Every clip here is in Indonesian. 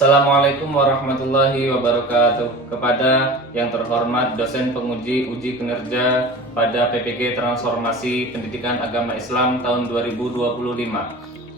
Assalamualaikum warahmatullahi wabarakatuh. Kepada yang terhormat dosen penguji uji kinerja pada PPG Transformasi Pendidikan Agama Islam tahun 2025.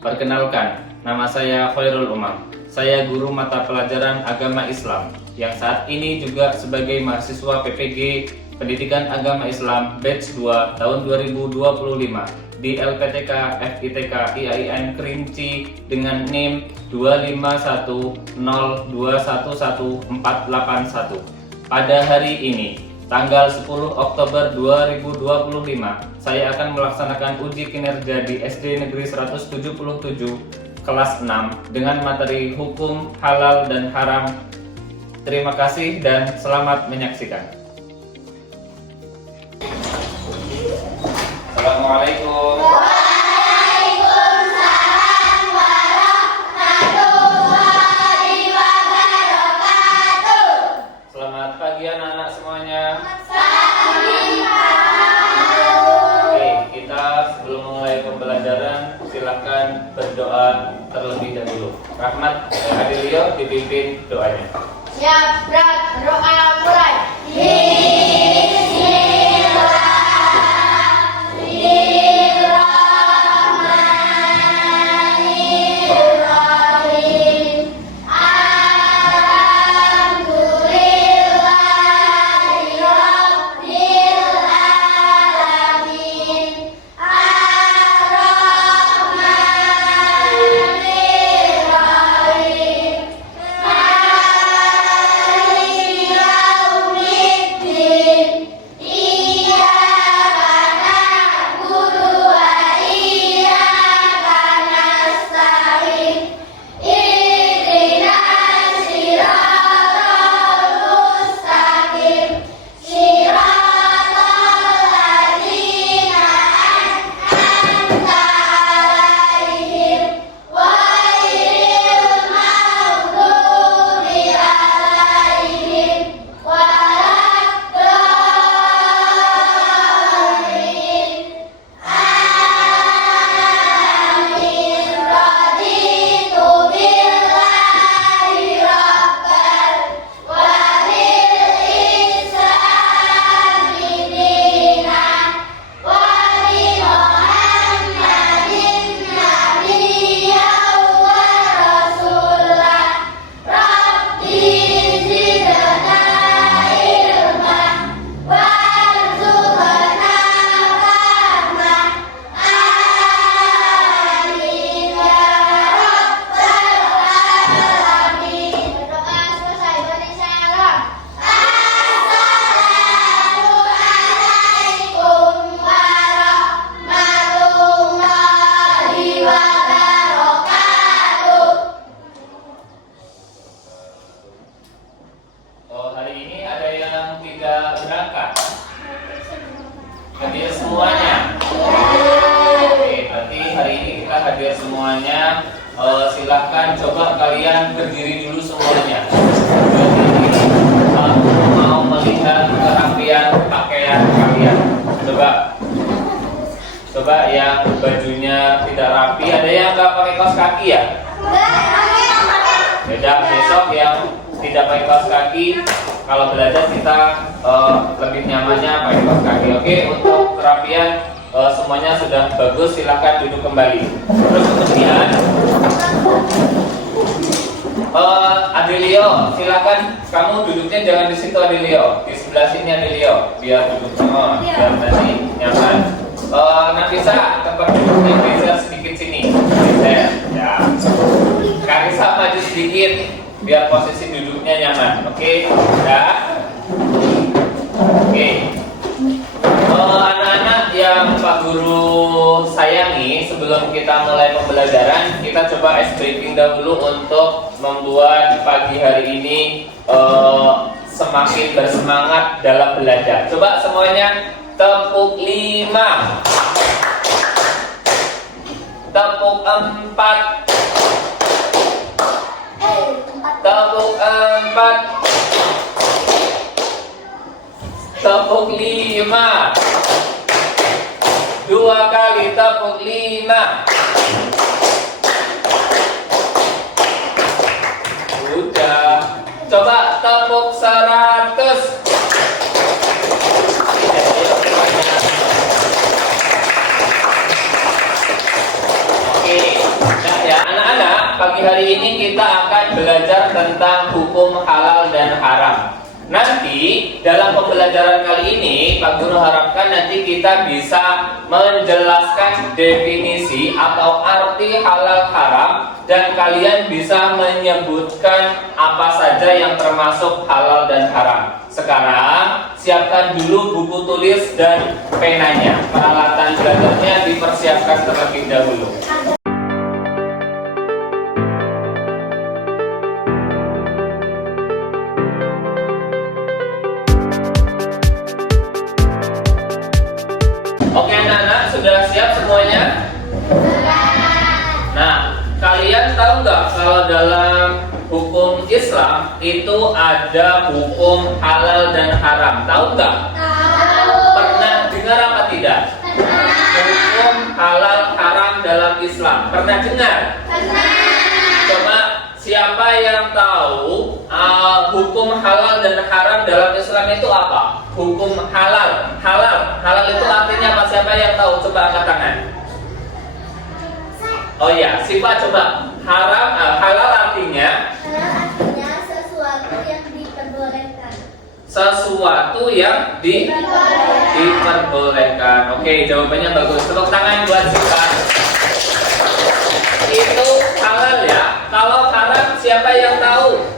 Perkenalkan, nama saya Khairul Umam. Saya guru mata pelajaran agama Islam yang saat ini juga sebagai mahasiswa PPG Pendidikan Agama Islam Batch 2 tahun 2025 di LPTK FITK IAIN Kerinci dengan NIM 25102111481. Pada hari ini, tanggal 10 Oktober 2025, saya akan melaksanakan uji kinerja di SD Negeri 177 kelas 6 dengan materi hukum halal dan haram. Terima kasih dan selamat menyaksikan. Assalamualaikum. Waalaikumsalam warahmatullahi wabarakatuh. Selamat pagi anak-anak semuanya. Oke, kita sebelum mulai pembelajaran silahkan berdoa terlebih dahulu. Rahmat Adilio dipimpin doanya. siap, berat, doa mulai. Bismillahirrahmanirrahim. Alhamdulillahirabbil alamin. Ar-Rahmanirrahim. Maliki yaumiddin. Iyyaka na'budu wa iyyaka nasta'in. Ihdinas siratal mustaqim. Siratal ladzina an'amta 'alaihim ghairil maghdubi 'alaihim waladdallin. Amin. Raditu billahi rabban wa bil islami dinan wa bi Muhammadin nabiyyan wa rasulah. Rabbi zidna ilma warzuqna fahma. Amin ya rabbal alamin. Berdoa selesai, beri salam. Assalamualaikum warahmatullahi wabarakatuh. Hari ini ada yang tidak berangkat. Hadir semuanya. Oke, berarti hari ini kita hadir semuanya. Silahkan coba kalian berdiri dulu semuanya. Berdiri. Aku mau melihat kerapian pakaian kalian. Coba yang bajunya tidak rapi. Ada yang nggak pakai kaos kaki ya? Beda. Besok yang tidak pakai kaos kaki, kalau belajar kita lebih nyamannya pakai kaos kaki. Oke, untuk kerapian semuanya sudah bagus, silahkan duduk kembali. Terus kemudian Adelio, silakan kamu duduknya jangan di situ Adelio, di sebelah sini Adelio, biar duduk biar nanti nyaman. Nafisa, tempat duduknya geser sedikit sini, geser, ya. Karisa maju sedikit, biar posisi duduknya nyaman. Oke, ya. Oke. Anak-anak yang Pak Guru sayangi, sebelum kita mulai pembelajaran, kita coba ice breaking dahulu untuk membuat pagi hari ini semakin bersemangat dalam belajar. Coba semuanya tepuk 5, tepuk 4, tepuk 4, tepuk 5, 2 kali tepuk 5. Coba tepuk 100. Oke, nah ya anak-anak, pagi hari ini kita akan belajar tentang hukum halal dan haram. Nanti dalam pembelajaran kali ini Pak Guru harapkan nanti kita bisa menjelaskan definisi atau arti halal haram dan kalian bisa menyebutkan apa saja yang termasuk halal dan haram. Sekarang siapkan dulu buku tulis dan penanya. Peralatan belajarnya dipersiapkan terlebih dahulu. Oke anak-anak, sudah siap semuanya? Nah, kalian tahu nggak kalau dalam hukum Islam itu ada hukum halal dan haram? Tahu nggak? Tahu. Pernah dengar apa tidak? Hukum halal haram dalam Islam. Pernah dengar? Coba siapa yang tahu hukum halal dan haram dalam Islam itu apa? Hukum halal, halal itu artinya apa? Siapa yang tahu? Coba angkat tangan. Oh ya, Siva coba. Halal artinya Sesuatu yang diperbolehkan. sesuatu yang diperbolehkan. Oke, jawabannya bagus. Tepuk tangan buat Siva. Itu halal ya. Kalau haram siapa yang tahu?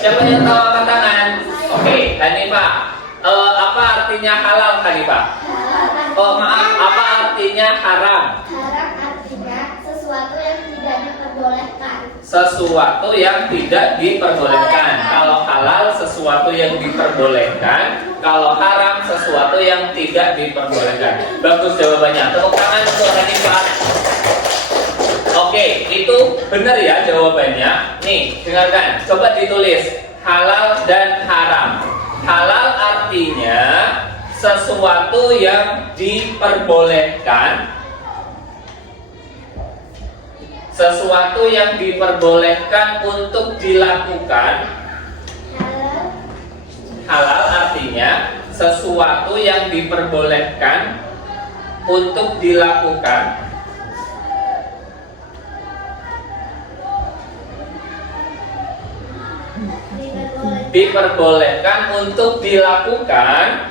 Siapa yang tahu angkat tangan? Oke, Hanifah. Apa artinya halal, Hanifah? Oh maaf, apa artinya haram? Haram artinya sesuatu yang tidak diperbolehkan. Sesuatu yang tidak diperbolehkan. Kalau halal sesuatu yang diperbolehkan, kalau haram sesuatu yang tidak diperbolehkan. Bagus jawabannya. Tepuk tangan untuk Hanifah. Oke, itu benar ya jawabannya. Nih, dengarkan. Coba ditulis halal dan haram. Halal artinya sesuatu yang diperbolehkan. Sesuatu yang diperbolehkan untuk dilakukan. Halal artinya sesuatu yang diperbolehkan untuk dilakukan. Diperbolehkan untuk dilakukan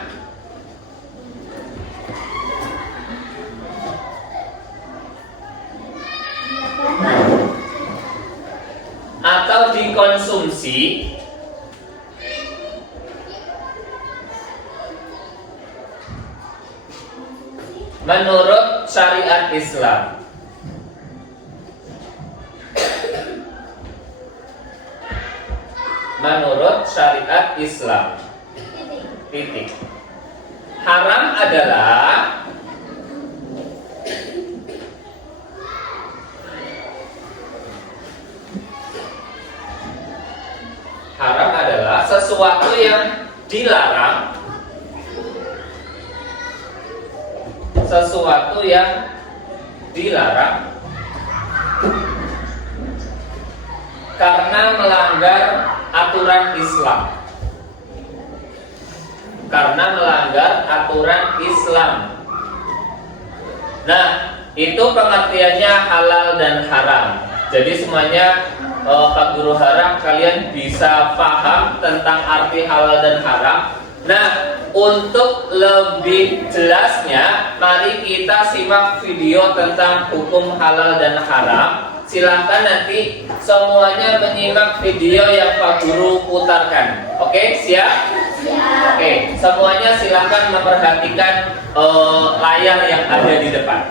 atau dikonsumsi menurut syariat Islam. Menurut syariat Islam. Titik. Haram adalah sesuatu yang dilarang. Sesuatu yang dilarang karena melanggar aturan Islam. Karena melanggar aturan Islam. Nah, itu pengertiannya halal dan haram. Jadi semuanya Pak Guru harap kalian bisa paham tentang arti halal dan haram. Nah, untuk lebih jelasnya, mari kita simak video tentang hukum halal dan haram. Silahkan nanti semuanya menyimak video yang Pak Guru putarkan. Oke, siap? Siap. Oke, semuanya silahkan memperhatikan layar yang ada di depan.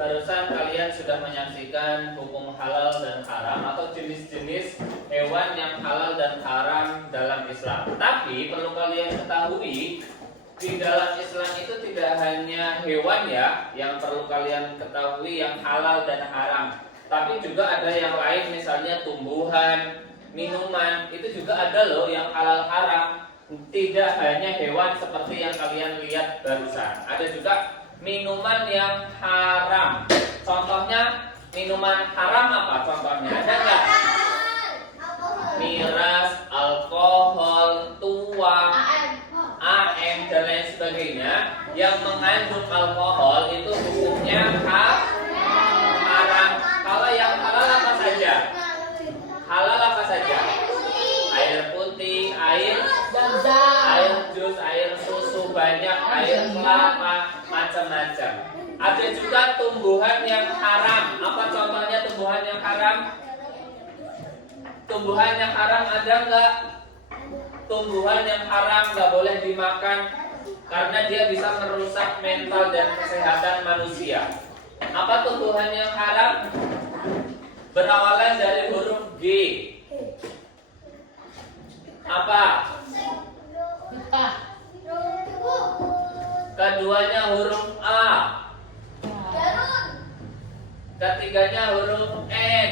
barusan kalian sudah menyaksikan hukum halal dan haram atau jenis-jenis hewan yang halal dan haram dalam Islam. Tapi perlu kalian ketahui, di dalam Islam itu tidak hanya hewan ya yang perlu kalian ketahui yang halal dan haram, tapi juga ada yang lain, misalnya tumbuhan, minuman, itu juga ada loh yang halal haram. Tidak hanya hewan seperti yang kalian lihat barusan, ada juga minuman yang haram. Contohnya minuman haram apa? Contohnya ada nggak? Miras, alkohol, tuak, AM dan lain sebagainya yang mengandung alkohol itu hukumnya haram. Kalau yang halal apa saja? Halal apa saja? Air putih, air jus, air susu banyak, air kelapa, macam-macam. Ada juga tumbuhan yang haram. Apa contohnya tumbuhan yang haram? Tumbuhan yang haram ada nggak? Tumbuhan yang haram nggak boleh dimakan karena dia bisa merusak mental dan kesehatan manusia. Apa tumbuhan yang haram? Berawalan dari huruf G. Apa? Keduanya huruf A. Ketiganya huruf N.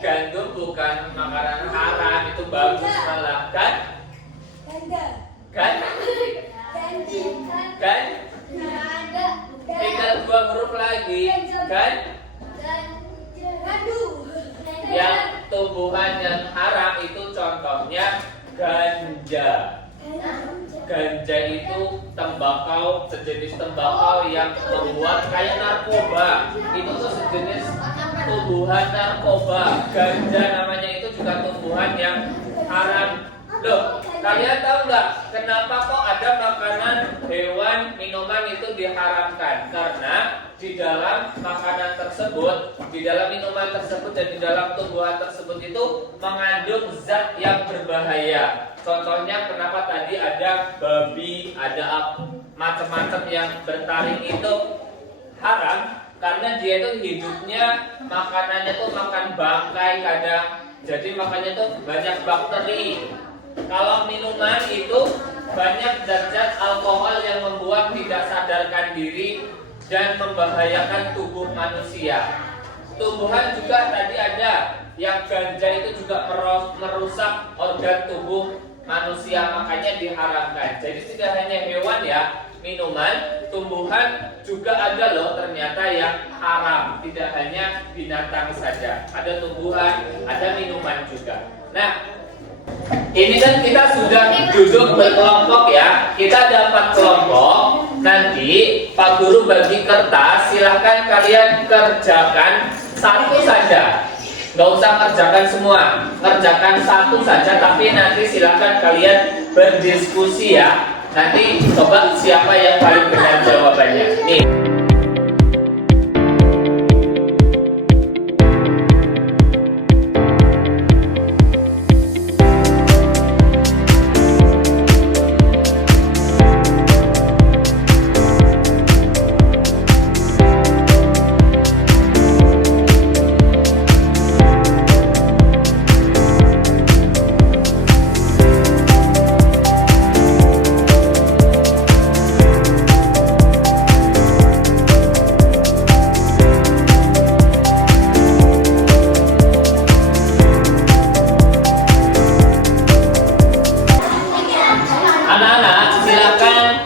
Gandum bukan makanan haram, itu bagus malah kan? Kan? Tinggal 2 huruf lagi kan? Yang tumbuhan yang haram itu contohnya ganja. Ganja itu tembakau, sejenis tembakau yang membuat kayak narkoba. Itu tuh sejenis tumbuhan narkoba. Ganja namanya, itu juga tumbuhan yang haram. Loh, kalian tahu nggak kenapa kok ada makanan, hewan, minuman itu diharamkan? Karena di dalam makanan tersebut, di dalam minuman tersebut, dan di dalam tumbuhan tersebut itu mengandung zat yang berbahaya. Contohnya kenapa tadi ada babi, ada macam-macam yang bertaring itu haram? Karena dia itu hidupnya makanannya tuh makan bangkai kadang, jadi makanya tuh banyak bakteri. Kalau minuman itu banyak zat-zat alkohol yang membuat tidak sadarkan diri dan membahayakan tubuh manusia. Tumbuhan juga tadi ada yang ganja itu juga merusak organ tubuh manusia, makanya diharamkan. Jadi tidak hanya hewan ya, minuman, tumbuhan juga ada loh ternyata yang haram. Tidak hanya binatang saja, ada tumbuhan, ada minuman juga. Nah, ini kan kita sudah duduk berkelompok ya. Kita ada 4 kelompok. Nanti Pak Guru bagi kertas, silahkan kalian kerjakan satu saja. Nggak usah kerjakan semua, kerjakan satu saja. Tapi nanti silahkan kalian berdiskusi ya. Nanti coba siapa yang paling benar jawabannya. Nih.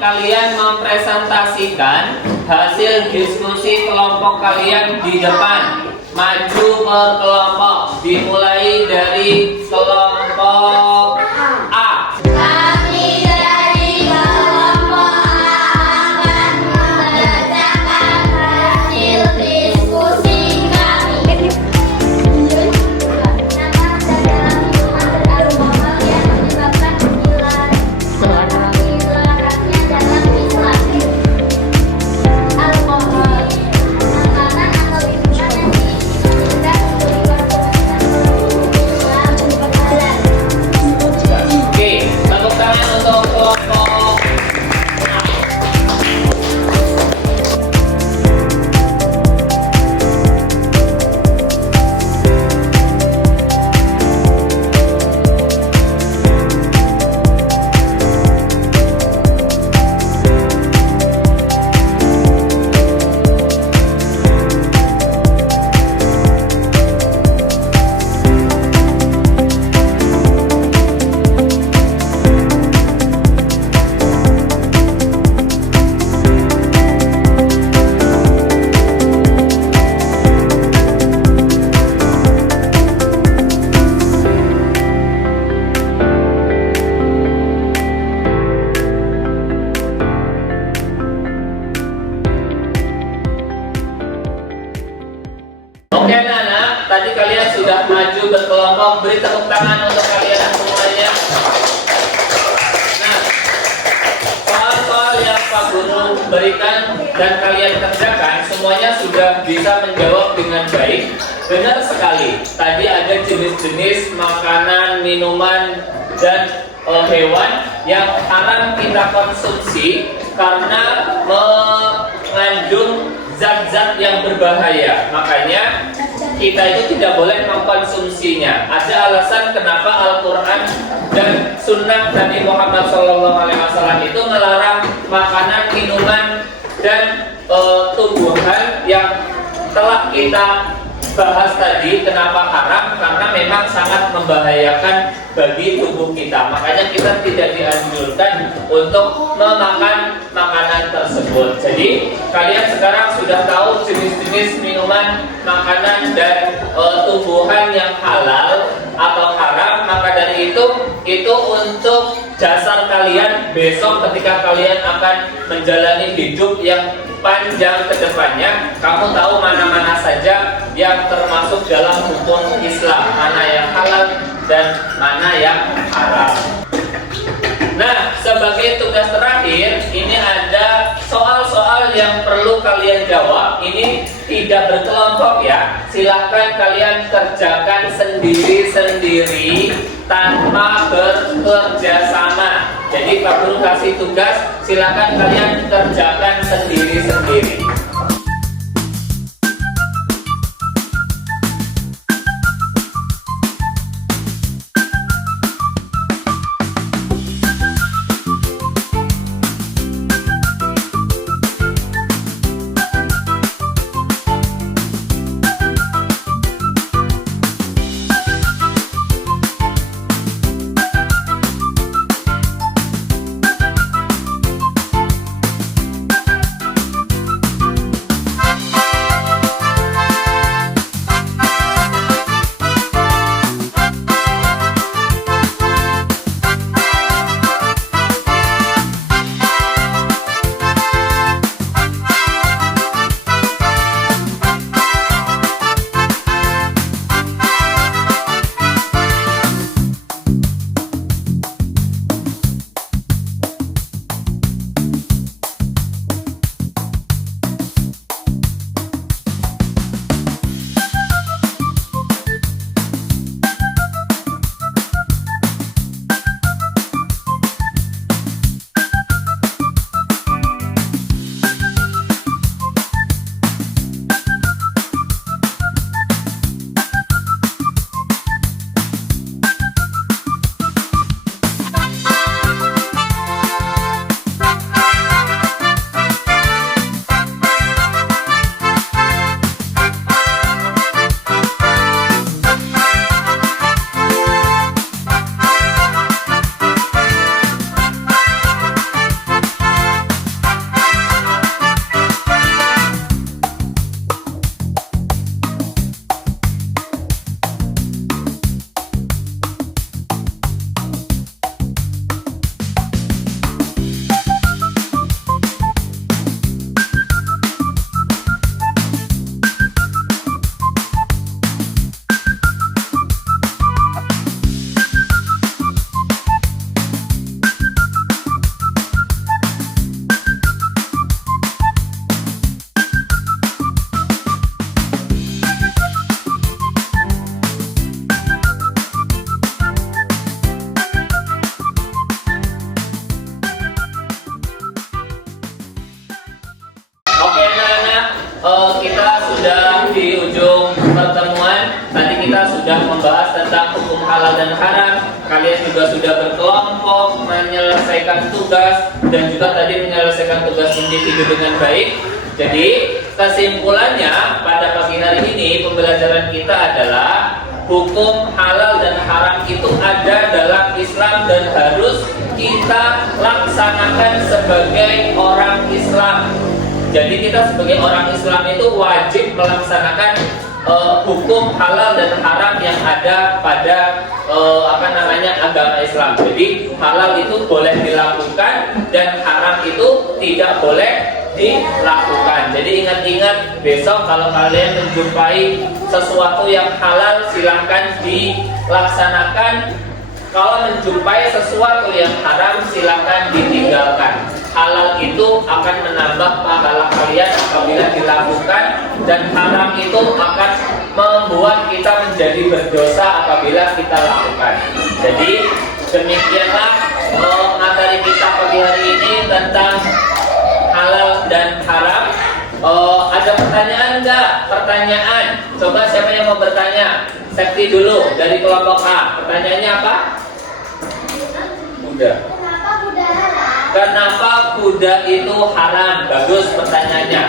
Kalian mempresentasikan hasil diskusi kelompok kalian di depan. Maju ke kelompok, dimulai dari kelompok A. Kami dari kelompok A akan membacakan hasil diskusi kami. Nama dalam minuman beralkohol yang menyebabkan dilarangnya dalam Islam. Alkohol, makanan atau minuman yang diinginkan untuk dikonsumsi dalam Islam halal. sudah maju berkelompok, beri tepuk tangan untuk kalian semuanya. Nah, soal-soal yang Pak Guru berikan dan kalian kerjakan semuanya sudah bisa menjawab dengan baik. Benar sekali, tadi ada jenis-jenis makanan, minuman, dan hewan yang haram kita konsumsi karena mengandung zat-zat yang berbahaya. Makanya kita itu tidak boleh mengkonsumsinya. Ada alasan kenapa Al-Quran dan Sunnah Nabi Muhammad SAW itu melarang makanan, minuman, dan tumbuhan yang telah kita bahas tadi. Kenapa haram? Karena memang sangat membahayakan bagi tubuh kita. Makanya kita tidak dianjurkan untuk memakan makanan tersebut. Jadi kalian sekarang sudah tahu jenis-jenis minuman, makanan, dan tumbuhan yang halal atau haram. Maka dari itu untuk dasar kalian besok ketika kalian akan menjalani hidup yang panjang ke depannya. Kamu tahu mana-mana saja yang termasuk dalam hukum Islam, mana yang halal dan mana yang haram. Nah, sebagai tugas terakhir, ini ada soal-soal yang perlu kalian jawab. Ini tidak berkelompok ya. Silahkan kalian kerjakan sendiri-sendiri tanpa bekerja sama. Jadi Pak Guru kasih tugas, silahkan kalian kerjakan sendiri-sendiri. Kita sudah di ujung pertemuan. Tadi kita sudah membahas tentang hukum halal dan haram. Kalian juga sudah berkelompok menyelesaikan tugas dan juga tadi menyelesaikan tugas individu dengan baik. Jadi kesimpulannya pada pagi hari ini pembelajaran kita adalah hukum halal dan haram itu ada dalam Islam dan harus kita laksanakan sebagai orang Islam. Jadi kita sebagai orang Islam itu wajib melaksanakan hukum halal dan haram yang ada pada agama Islam. Jadi halal itu boleh dilakukan dan haram itu tidak boleh dilakukan. Jadi ingat-ingat besok kalau kalian menjumpai sesuatu yang halal silahkan dilaksanakan. Kalau menjumpai sesuatu yang haram silahkan ditinggalkan. Halal itu akan menambah pahala kalian apabila dilakukan, dan haram itu akan membuat kita menjadi berdosa apabila kita lakukan. Jadi demikianlah materi kita pagi hari ini tentang halal dan haram. Ada pertanyaan enggak? Pertanyaan. Coba siapa yang mau bertanya? Sekti dulu dari kelompok A. Pertanyaannya apa? Kuda. Kenapa kuda halal? Kenapa kuda itu haram? Bagus pertanyaannya.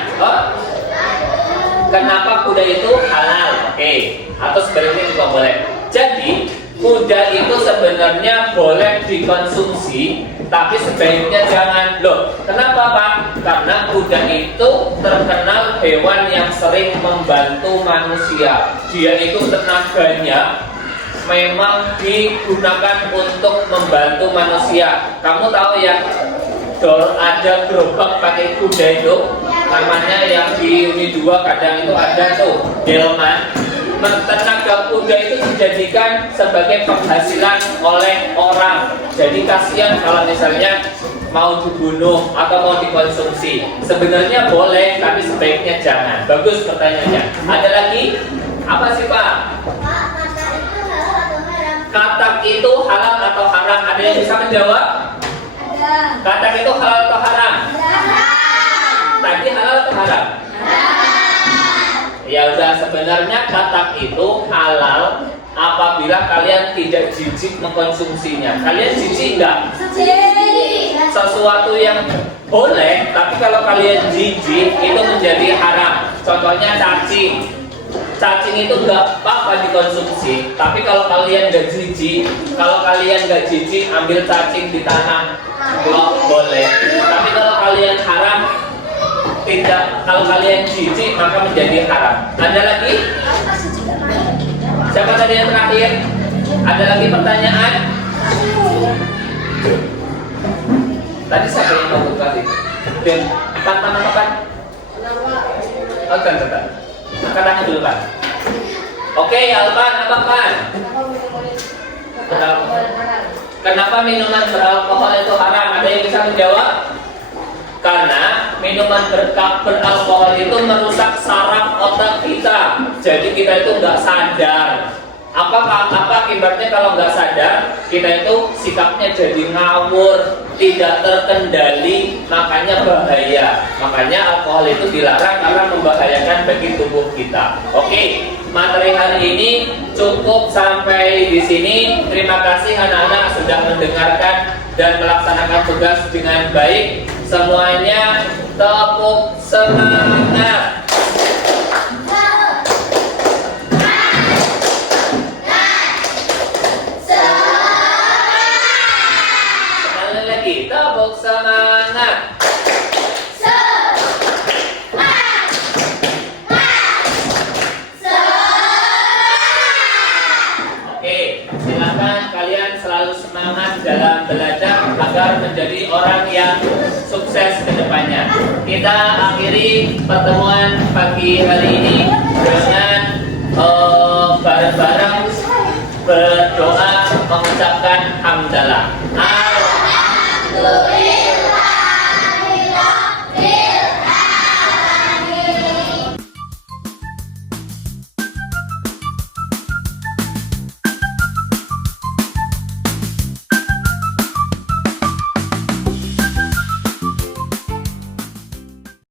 Kenapa kuda itu halal? Oke. Atau sebaliknya juga boleh. Jadi kuda itu sebenarnya boleh dikonsumsi, tapi sebaiknya jangan. Loh, kenapa Pak? Karena kuda itu terkenal hewan yang sering membantu manusia. Dia itu tenaganya memang digunakan untuk membantu manusia. Kamu tahu ya, ada gerobak pakai kuda itu, namanya yang di Uni 2 kadang itu ada tuh, delman. Tenaga kuda itu dijadikan sebagai penghasilan oleh orang. Jadi kasihan kalau misalnya mau dibunuh atau mau dikonsumsi. Sebenarnya boleh, tapi sebaiknya jangan. Bagus pertanyaannya. Ada lagi? Apa sih Pak? Pak, mata itu halal atau haram? Katak itu halal atau haram? Ada yang bisa menjawab? Ada. Katak itu halal atau haram? Haram. Tadi halal atau haram? Ya udah, sebenarnya katak itu halal apabila kalian tidak jijik mengkonsumsinya. Kalian jijik enggak? Jadi. Sesuatu yang boleh, tapi kalau kalian jijik itu menjadi haram. Contohnya cacing. Cacing itu enggak apa-apa dikonsumsi, tapi kalau kalian enggak jijik, ambil cacing di tanah, boleh. Tapi kalau kalian haram, tidak. Kalau kalian jijik maka menjadi haram. Ada lagi? Siapa tadi yang terakhir? Ada lagi pertanyaan? Tadi siapa yang mau tadi? Dan kapan? Oh, kan. Angkat tangan dulu Pak. Oke, Alpan, apa Pan? Kenapa minuman beralkohol itu haram? Ada yang bisa menjawab? Karena minuman beralkohol itu merusak saraf otak kita. Jadi kita itu nggak sadar. Apa akibatnya kalau nggak sadar? Kita itu sikapnya jadi ngawur, tidak terkendali, makanya bahaya. Makanya alkohol itu dilarang karena membahayakan bagi tubuh kita. Oke, materi hari ini cukup sampai di sini. Terima kasih anak-anak sudah mendengarkan dan melaksanakan tugas dengan baik. Semuanya tepuk semangat. Sekali lagi, tepuk semangat. Oke, silakan kalian selalu semangat dalam belajar agar menjadi orang yang sukses ke depannya. Kita akhiri pertemuan pagi hari ini dengan bareng-bareng berdoa mengucapkan hamdalah. Alhamdulillah.